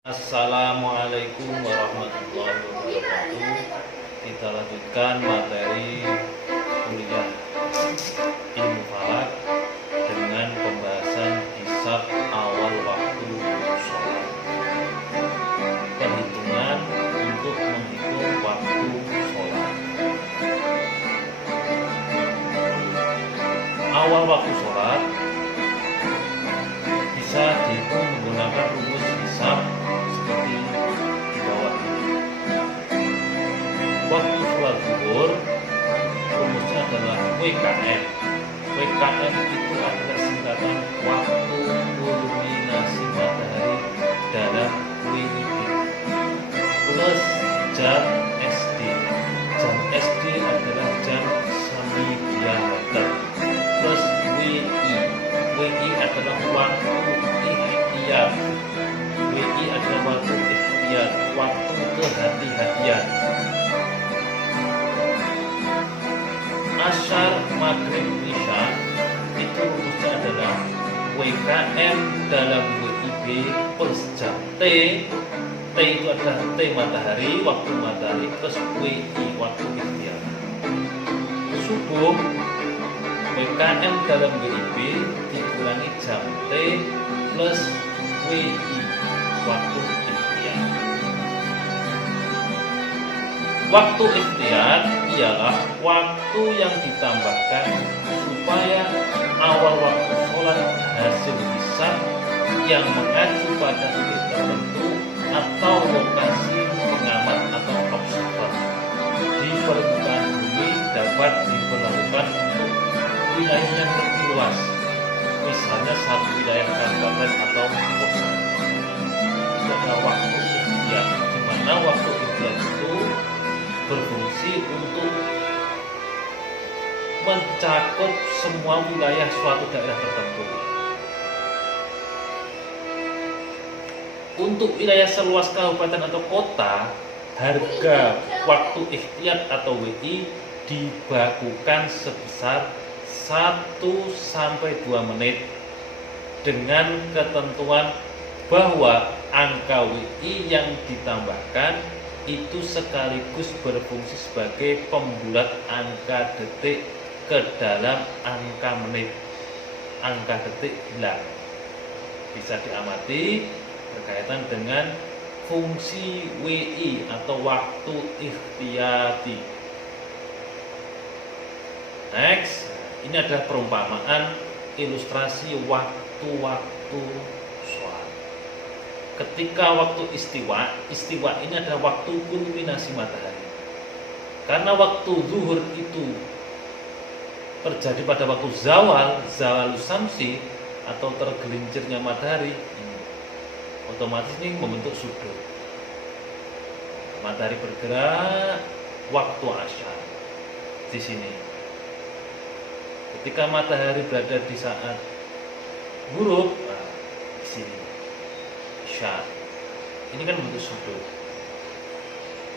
Assalamualaikum warahmatullahi wabarakatuh. Kita lanjutkan materi kuliah ilmu falak dengan pembahasan hisab awal waktu sholat. Perhitungan untuk menghitung waktu sholat. Awal waktu sholat bisa dihitung menggunakan rumus hisab seperti di bawah ini. Waktu sholat zuhur rumusnya adalah WKM. WKM itu adalah singkatan waktu kulminasi matahari dalam WIB plus jam SD. Jam SD adalah jam semi diameter plus WI. WI adalah waktu ikhtiar. WI adalah waktu ikhtiar, waktu kehati-hatian. Asyar, maghrib, isya itu rumusnya adalah WKM dalam WIB plus jam T. T itu adalah T matahari, waktu matahari, plus WI, waktu ikhtiar. Subuh, WKM dalam WIB dikurangi jam T plus WI, waktu ikhtiar. Waktu ikhtiar ialah waktu yang ditambahkan supaya awal waktu sholat hasil hisab yang mengacu pada titik tertentu atau lokasi pengamat atau observer di permukaan bumi dapat diperlakukan untuk wilayah yang lebih luas, misalnya satu wilayah kabupaten atau kota. Itu adalah waktu ikhtiar, di mana waktu ikhtiar itu berfungsi untuk mencakup semua wilayah suatu daerah tertentu. Untuk wilayah seluas kabupaten atau kota, harga waktu ikhtiar atau WI dibakukan sebesar 1-2 menit dengan ketentuan bahwa angka WI yang ditambahkan itu sekaligus berfungsi sebagai pembulat angka detik ke dalam angka menit. Angka detik hilang. Bisa diamati berkaitan dengan fungsi WI atau waktu ikhtiyati. Next, ini adalah perumpamaan ilustrasi waktu-waktu sholat. Ketika waktu istiwa ini adalah waktu kulminasi matahari. Karena waktu zuhur itu terjadi pada waktu zawal samsi atau tergelincirnya matahari, otomatis ini membentuk sudut. Matahari bergerak waktu asyar di sini. Ketika matahari berada di saat ghurub, di sini isya. Ini kan bentuk sudut.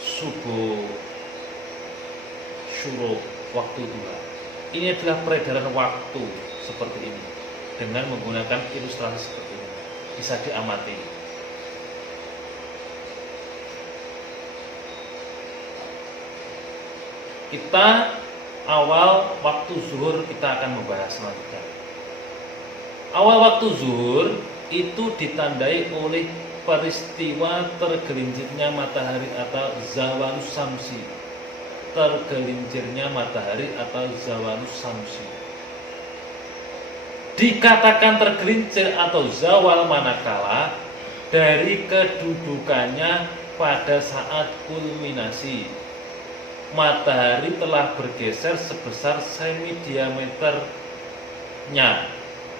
Subuh, syuruk, waktu duha. Ini adalah peredaran waktu seperti ini dengan menggunakan ilustrasi seperti ini. Bisa diamati. Kita awal waktu zuhur kita akan membahas selanjutnya. Awal waktu zuhur itu ditandai oleh peristiwa tergelincirnya matahari atau zawalus samsi. Tergelincirnya matahari atau zawalus samsi. Dikatakan tergelincir atau zawal manakala dari kedudukannya pada saat kulminasi matahari telah bergeser sebesar semi diameternya.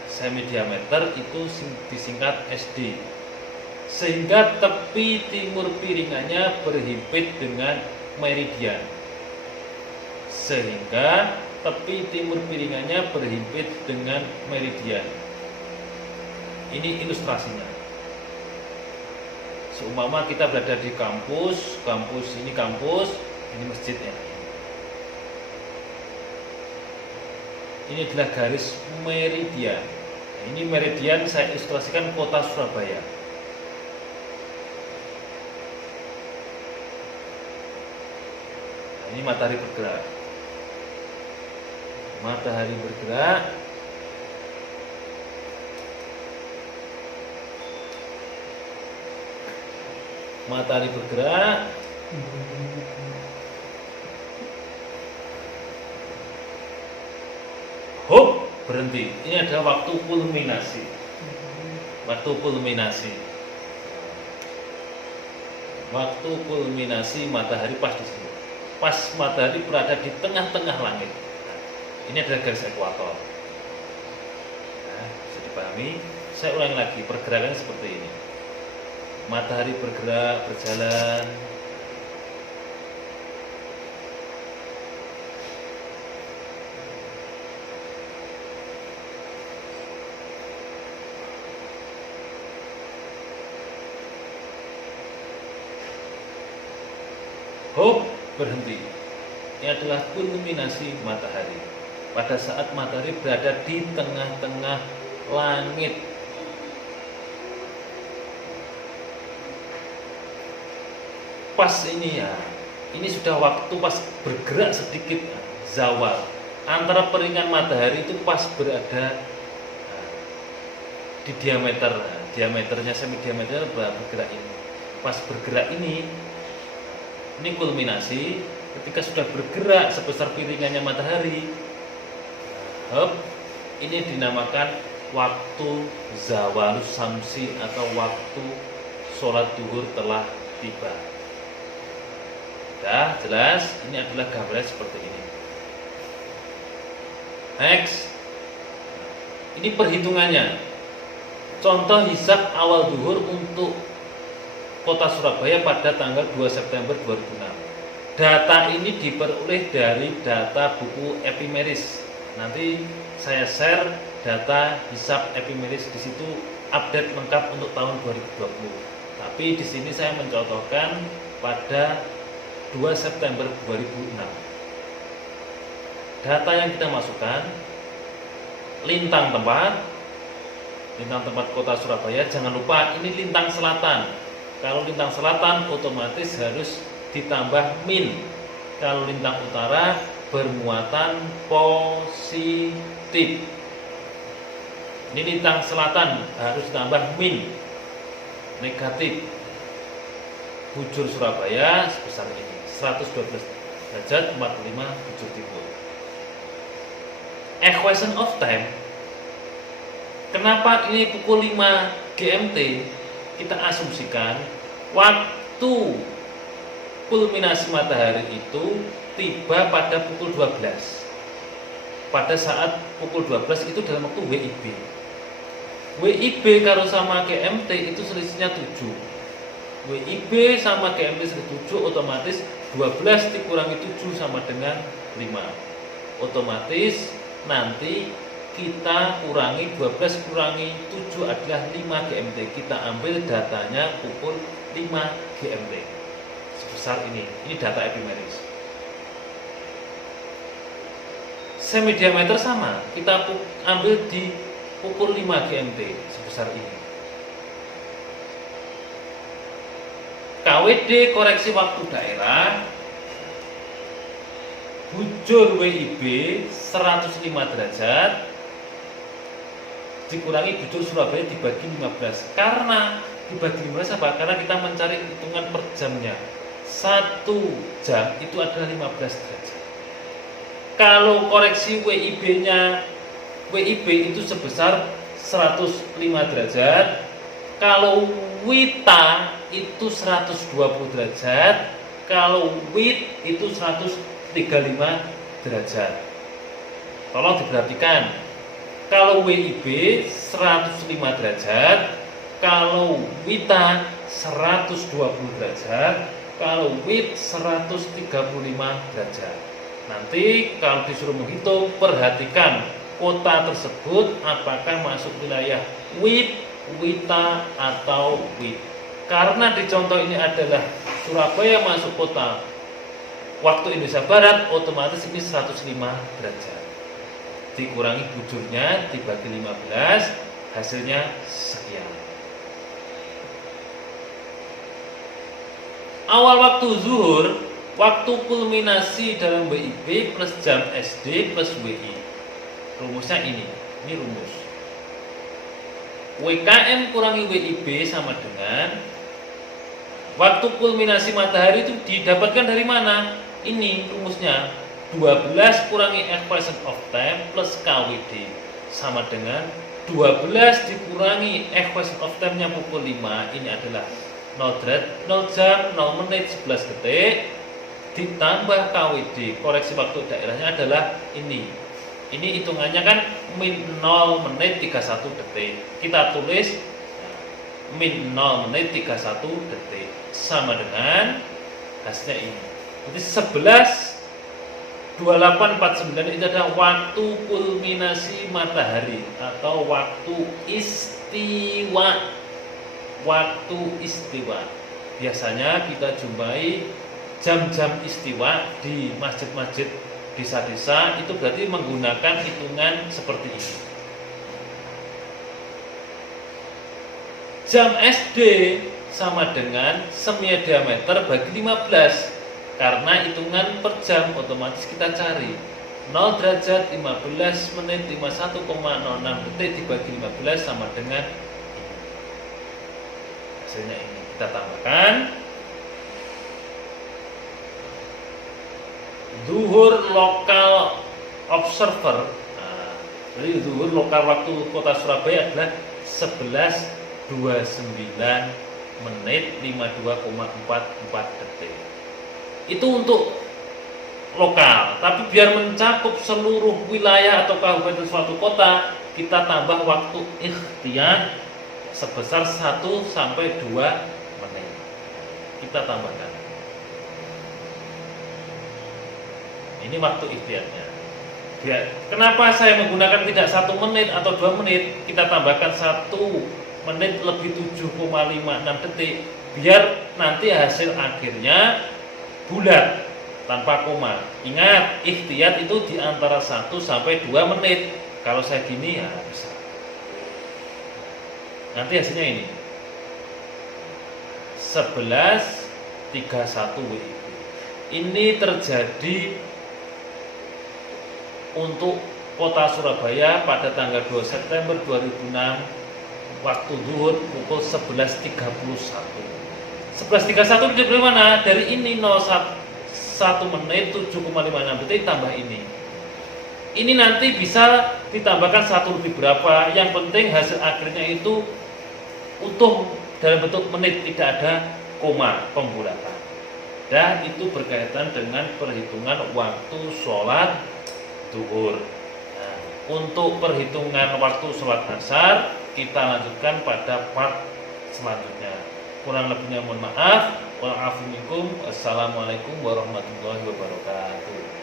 Semi diameter itu disingkat SD. Sehingga tepi timur piringannya berhimpit dengan meridian. Sehingga tepi timur piringannya berhimpit dengan meridian. Ini ilustrasinya. Seumpama kita berada di kampus ini kampus, ini masjidnya. Ini adalah garis meridian. Ini meridian saya ilustrasikan kota Surabaya. ini matahari bergerak. Matahari bergerak. Matahari bergerak. Hop, berhenti. Ini adalah waktu kulminasi. Waktu kulminasi. Waktu kulminasi matahari pas di sini. Pas matahari berada di tengah-tengah langit. Ini adalah garis ekuator. Nah, bisa dipahami. Saya ulangi lagi, pergerakannya seperti ini. Matahari bergerak, berjalan. Hop, berhenti. Ini adalah kulminasi matahari. Pada saat matahari berada di tengah-tengah langit. Pas ini ya, ini sudah waktu pas bergerak sedikit zawal. Antara piringan matahari itu pas berada di diameter, diameternya semi diameter bergerak ini. Pas bergerak ini kulminasi. Ketika sudah bergerak sebesar piringannya matahari, ini dinamakan waktu zawalus samsi atau waktu sholat duhur telah tiba. Sudah jelas, ini adalah gambarnya seperti ini. Next, ini perhitungannya. Contoh hisab awal duhur untuk Kota Surabaya pada tanggal 2 September 2006. Data ini diperoleh dari data buku Epimeris. Nanti saya share data hisab Epimeris, di situ update lengkap untuk tahun 2020. Tapi di sini saya mencontohkan pada 2 September 2006. Data yang kita masukkan, lintang tempat Kota Surabaya. Jangan lupa ini lintang selatan. Kalau lintang selatan otomatis harus ditambah min. Kalau lintang utara bermuatan positif. Ini lintang selatan harus ditambah min, negatif. Bujur Surabaya sebesar ini, 112 derajat 45 bujur timur. Equation of time. Kenapa ini pukul 5 GMT? Kita asumsikan waktu kulminasi matahari itu tiba pada pukul 12. Pada saat pukul 12 itu dalam waktu WIB. WIB kalau sama GMT itu selisihnya 7. WIB sama GMT selisih 7, otomatis 12 dikurangi 7 sama dengan 5. Otomatis nanti kita kurangi 12 kurangi 7 adalah 5 GMT. Kita ambil datanya pukul 5 GMT. Sebesar ini data Epimeris. Semi diameter sama, kita ambil di pukul 5 GMT sebesar ini. KWD koreksi waktu daerah, bujur WIB 105 derajat dikurangi bujur Surabaya dibagi 15. Karena dibagi 15 apa? Karena kita mencari hitungan per jamnya. 1 jam itu adalah 15 derajat. Kalau koreksi WIB-nya, WIB itu sebesar 105 derajat. Kalau WITA itu 120 derajat. Kalau WIT itu 135 derajat. Tolong diperhatikan. Kalau WIB 105 derajat, kalau WITA 120 derajat, kalau WIT 135 derajat. Nanti kalau disuruh menghitung, perhatikan kota tersebut apakah masuk wilayah WIT, WITA atau WIT. Karena di contoh ini adalah Surabaya masuk kota waktu Indonesia Barat, otomatis ini 105 derajat. Dikurangi bujurnya dibagi 15, hasilnya sekian. Awal waktu zuhur waktu kulminasi dalam WIB plus jam SD plus WI. Rumusnya ini rumus. WKM kurangi WIB sama dengan waktu kulminasi matahari itu didapatkan dari mana? Ini rumusnya 12 kurangi expression of time plus KWD sama dengan 12 dikurangi expression of time-nya pukul 5. Ini adalah 0 derajat, 0 jam, 0 menit, 11 detik ditambah KWD. Koreksi waktu daerahnya adalah ini. Ini hitungannya kan min 0 menit 31 detik. Kita tulis min 0 menit 31 detik sama dengan hasilnya ini. Jadi 11:28:49 itu adalah waktu kulminasi matahari atau waktu istiwa. Waktu istiwa. Biasanya kita jumpai jam-jam istiwa di masjid-masjid desa-desa, itu berarti menggunakan hitungan seperti ini. Jam SD sama dengan semia diameter bagi 15. Karena hitungan per jam otomatis kita cari 0 derajat 15 menit 51,06 detik dibagi 15 sama dengan hasilnya ini. Kita tambahkan zuhur lokal observer. Jadi zuhur lokal waktu kota Surabaya adalah 11:29 menit 52,44 detik. Itu untuk lokal, tapi biar mencakup seluruh wilayah atau kabupaten suatu kota, kita tambah waktu ikhtiyar sebesar 1 sampai 2 menit. Kita tambahkan. Ini waktu ikhtiyarnya. Kenapa saya menggunakan tidak 1 menit atau 2 menit? Kita tambahkan 1 menit lebih 7,56 detik, biar nanti hasil akhirnya bulat tanpa koma. Ingat, ikhtiyar itu di antara 1 sampai 2 menit. Kalau saya gini ya bisa. Nanti hasilnya ini 11:31 WIB. Ini terjadi untuk kota Surabaya pada tanggal 2 September 2006 waktu zuhur pukul 11:31. 11:31 dari mana? Dari ini 1 menit 7,56 detik tambah ini. Ini nanti bisa ditambahkan 1 lebih berapa. Yang penting hasil akhirnya itu utuh dalam bentuk menit, tidak ada koma pembulatan. Dan itu berkaitan dengan perhitungan waktu sholat zuhur. Nah, untuk perhitungan waktu sholat asar kita lanjutkan pada part selanjutnya. Kurang lebihnya mohon maaf. Assalamualaikum warahmatullahi wabarakatuh.